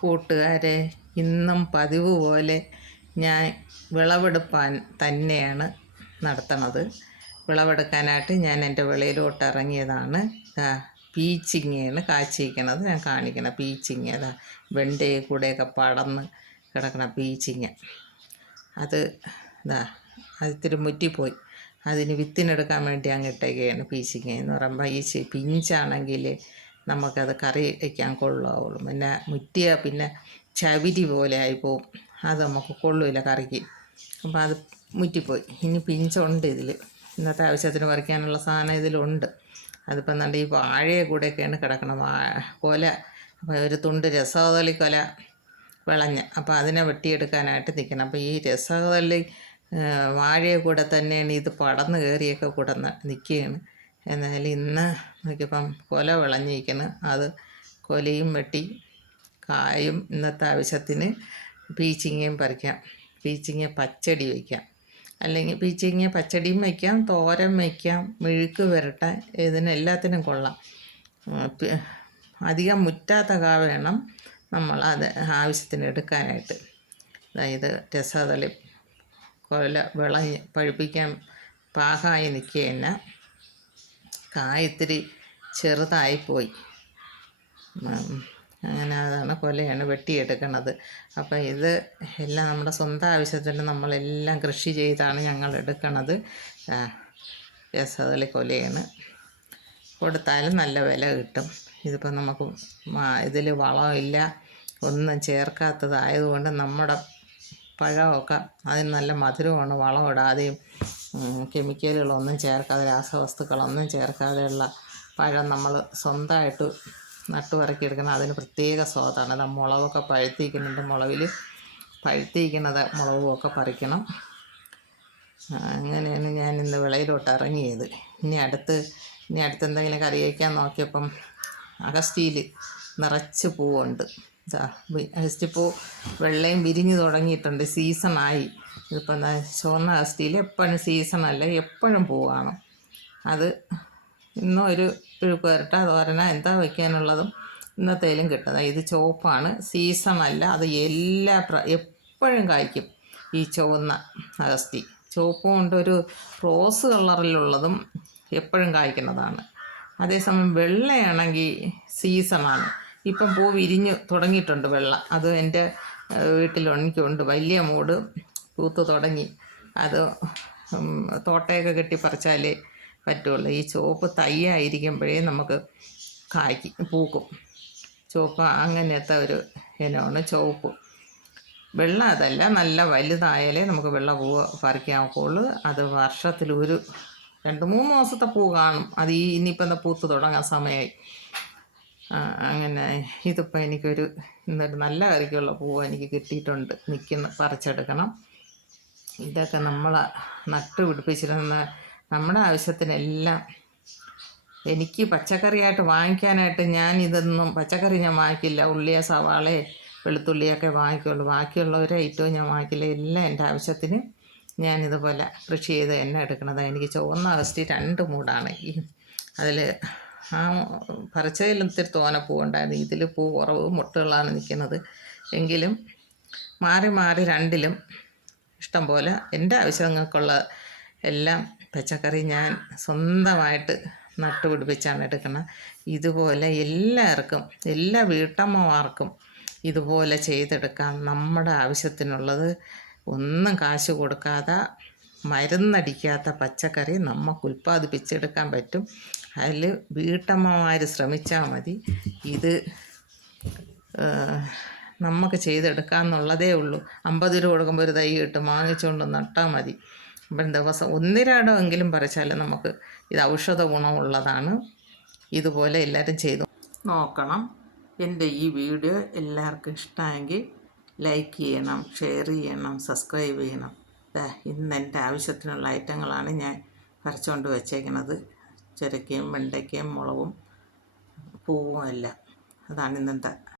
കൂട്ടുകാരെ, ഇന്നും പതിവ് പോലെ ഞാൻ വിളവെടുപ്പാൻ തന്നെയാണ് നടത്തണത്. വിളവെടുക്കാനായിട്ട് ഞാൻ എൻ്റെ വെളിയിലോട്ട് ഇറങ്ങിയതാണ്. പീച്ചിങ്ങയാണ് കാച്ചിരിക്കണത് ഞാൻ കാണിക്കണം. പീച്ചിങ്ങ അതാ വെണ്ടയെ കൂടെയൊക്കെ പടന്ന് കിടക്കണ പീച്ചിങ്ങ. അത് ഇത്തിരി മുറ്റിപ്പോയി. അതിന് വിത്തിനെടുക്കാൻ വേണ്ടി അങ്ങ് ഇട്ടേക്കുകയാണ്. പീച്ചിങ്ങ എന്ന് പറയുമ്പോൾ ഈ പിഞ്ചാണെങ്കിൽ നമുക്കത് കറി വയ്ക്കാൻ കൊള്ളാവുള്ളൂ. പിന്നെ മുറ്റിയാൽ പിന്നെ ചവിരി പോലെ ആയിപ്പോവും. അത് നമുക്ക് കൊള്ളില്ല കറിക്ക്. അപ്പോൾ അത് മുറ്റിപ്പോയി. ഇനി പിഞ്ചുണ്ട് ഇതിൽ. ഇന്നത്തെ ആവശ്യത്തിന് പറിക്കാനുള്ള സാധനം ഇതിലുണ്ട്. അതിപ്പോൾ എന്താണ്ട് ഈ വാഴയെ കൂടെയൊക്കെയാണ് കിടക്കണം. കൊല ഒരു തുണ്ട് രസകദളി കൊല വിളഞ്ഞ്, അപ്പോൾ അതിനെ വെട്ടിയെടുക്കാനായിട്ട് നിൽക്കണം. അപ്പോൾ ഈ രസകദളി വാഴയെ കൂടെ തന്നെയാണ് ഇത് പടന്ന് കയറിയൊക്കെ കൂടെ നിൽക്കുകയാണ്. എന്നാലും ഇന്ന് നോക്കിയപ്പം കൊല വിളഞ്ഞിരിക്കുന്നു. അത് കൊലയും വെട്ടി കായും ഇന്നത്തെ ആവശ്യത്തിന് പീച്ചിങ്ങയും പറിക്കാം. പീച്ചിങ്ങ പച്ചടി വയ്ക്കാം, അല്ലെങ്കിൽ പീച്ചിങ്ങ പച്ചടിയും വയ്ക്കാം, തോരൻ വയ്ക്കാം, മെഴുക്ക് പുരട്ടാൻ, ഇതിനെല്ലാത്തിനും കൊള്ളാം. അധികം മുറ്റാത്ത കാ വേണം നമ്മൾ അത് ആവശ്യത്തിന് എടുക്കാനായിട്ട്. അതായത് രസകദളി കൊല വിളഞ്ഞ് പഴുപ്പിക്കാൻ പാകമായി നിൽക്കുക തന്നെ. കായ ഇത്തിരി ചെറുതായിപ്പോയി. അങ്ങനെ അതാണ് കൊലയാണ് വെട്ടിയെടുക്കണത്. അപ്പം ഇത് എല്ലാം നമ്മുടെ സ്വന്തം ആവശ്യത്തിന് നമ്മളെല്ലാം കൃഷി ചെയ്താണ് ഞങ്ങൾ എടുക്കണത്. രസകദളി കൊലയാണ്. കൊടുത്താലും നല്ല വില കിട്ടും. ഇതിപ്പോൾ നമുക്ക് ഇതിൽ വളമില്ല, ഒന്നും ചേർക്കാത്തതായതുകൊണ്ട് നമ്മുടെ പഴമൊക്കെ അതിന് നല്ല മധുരമാണ്. വളമിടാതെയും കെമിക്കലുകളൊന്നും ചേർക്കാതെ, രാസവസ്തുക്കളൊന്നും ചേർക്കാതെയുള്ള പഴം നമ്മൾ സ്വന്തമായിട്ട് നട്ടുപറക്കിയെടുക്കണം. അതിന് പ്രത്യേക സ്വാദാണ്. അത് മുളകൊക്കെ പഴുത്തിരിക്കുന്നുണ്ട്. മുളകിൽ പഴുത്തിരിക്കുന്നത് മുളകുമൊക്കെ പറിക്കണം. അങ്ങനെയാണ് ഞാൻ ഇന്ന് വിളയിലോട്ട് ഇറങ്ങിയത്. ഇനി അടുത്ത് എന്തെങ്കിലും കറി വയ്ക്കാൻ നോക്കിയപ്പം അഗസ്റ്റിയിൽ നിറച്ച് പൂവുണ്ട്. അഗസ്റ്റിപ്പൂ വെള്ളയും വിരിഞ്ഞ് തുടങ്ങിയിട്ടുണ്ട്. സീസണായി. ഇതിപ്പം ചുവന്ന അഗസ്റ്റിയിൽ എപ്പോഴും സീസണല്ല, എപ്പോഴും പൂവാണ്. അത് ഇന്നും ഒരു പുരട്ട തോരന എന്താ വയ്ക്കാനുള്ളതും ഇന്നത്തേലും കിട്ടുന്നത്. ഇത് ചുവപ്പാണ്, സീസണല്ല. അത് എപ്പോഴും കായ്ക്കും ഈ ചുവന്ന അഗസ്റ്റി. ചുവപ്പും കൊണ്ട് ഒരു റോസ് കളറിലുള്ളതും എപ്പോഴും കായ്ക്കുന്നതാണ്. അതേസമയം വെള്ളയാണെങ്കിൽ സീസണാണ്. ഇപ്പം പൂ വിരിഞ്ഞ് തുടങ്ങിയിട്ടുണ്ട് വെള്ള. അത് എൻ്റെ വീട്ടിലെനിക്കുണ്ട്. വലിയ മൂട് പൂത്ത് തുടങ്ങി. അത് തോട്ടയൊക്കെ കെട്ടി പറിച്ചാലേ പറ്റുള്ളൂ. ഈ ചുവപ്പ് തയ്യായിരിക്കുമ്പോഴേ നമുക്ക് പൂക്കും. ചുവപ്പ് അങ്ങനത്തെ ഒരു ഇനമാണ് ചുവപ്പ്. വെള്ള അതല്ല, നല്ല വലുതായാലേ നമുക്ക് വെള്ള പൂവ് പറിക്കാൻ ഒക്കുള്ളൂ. അത് വർഷത്തിൽ ഒരു 2-3 ദിവസത്തെ പൂ കാണും. അത് ഇനിയിപ്പം എന്താ പൂത്ത് തുടങ്ങാൻ സമയമായി. അങ്ങനെ ഇതിപ്പോൾ ഇന്നൊരു നല്ല കറിക്കുള്ള പൂവ് എനിക്ക് കിട്ടിയിട്ടുണ്ട്. പറിച്ചെടുക്കണം. ഇതൊക്കെ നമ്മൾ നട്ടുപിടിപ്പിച്ചിരുന്ന നമ്മുടെ ആവശ്യത്തിനെല്ലാം. എനിക്ക് പച്ചക്കറിയായിട്ട് വാങ്ങിക്കാനായിട്ട് പച്ചക്കറി ഞാൻ വാങ്ങിക്കില്ല. ഉള്ളിയോ സവാളയോ വെളുത്തുള്ളിയൊക്കെ വാങ്ങിക്കുള്ളൂ. ബാക്കിയുള്ള ഒരു ഐറ്റവും ഞാൻ വാങ്ങിക്കില്ല. എല്ലാം എൻ്റെ ആവശ്യത്തിന് ഞാനിതുപോലെ കൃഷി ചെയ്ത് തന്നെ എടുക്കണത്. എനിക്ക് ചുവന്ന അഗസ്റ്റി 2 മൂടാണ്. അതിൽ പറിച്ചതിലും ഇത്തിരി തോനെ പൂവുണ്ടായിരുന്നു. ഇതിൽ പൂ കുറവ്, മുട്ടുകളാണ് നിൽക്കുന്നത്. എങ്കിലും മാറി മാറി രണ്ടിലും ഇഷ്ടം പോലെ എൻ്റെ ആവശ്യങ്ങൾക്കുള്ള എല്ലാം പച്ചക്കറി ഞാൻ സ്വന്തമായിട്ട് നട്ടുപിടിപ്പിച്ചാണ് എടുക്കുന്നത്. ഇതുപോലെ എല്ലാവർക്കും, എല്ലാ വീട്ടമ്മമാർക്കും ഇതുപോലെ ചെയ്തെടുക്കാം. നമ്മുടെ ആവശ്യത്തിനുള്ളത് ഒന്നും കാശ് കൊടുക്കാതെ, മരുന്നടിക്കാത്ത പച്ചക്കറി നമുക്ക് ഉൽപ്പാദിപ്പിച്ചെടുക്കാൻ പറ്റും. അതിൽ വീട്ടമ്മമാർ ശ്രമിച്ചാൽ മതി. ഇത് നമുക്ക് ചെയ്തെടുക്കാമെന്നുള്ളതേ ഉള്ളൂ. 50 രൂപ കൊടുക്കുമ്പോൾ ഒരു തൈ കിട്ടും. വാങ്ങിച്ചുകൊണ്ട് നട്ടാൽ മതി. അപ്പം ദിവസം 1-2 എങ്കിലും പറിച്ചാൽ നമുക്ക് ഇത് ഔഷധ ഗുണമുള്ളതാണ്. ഇതുപോലെ എല്ലാവരും ചെയ്ത് നോക്കണം. എൻ്റെ ഈ വീഡിയോ എല്ലാവർക്കും ഇഷ്ടമായെങ്കിൽ ലൈക്ക് ചെയ്യണം, ഷെയർ ചെയ്യണം, സബ്സ്ക്രൈബ് ചെയ്യണം. ഇന്ന് എൻ്റെ ആവശ്യത്തിനുള്ള ഐറ്റങ്ങളാണ് ഞാൻ പറിച്ചുകൊണ്ട് വെച്ചേക്കുന്നത്. ചുരക്കയും വെണ്ടയ്ക്കയും മുളകും പൂവും എല്ലാം. അതാണ് ഇന്നത്തെ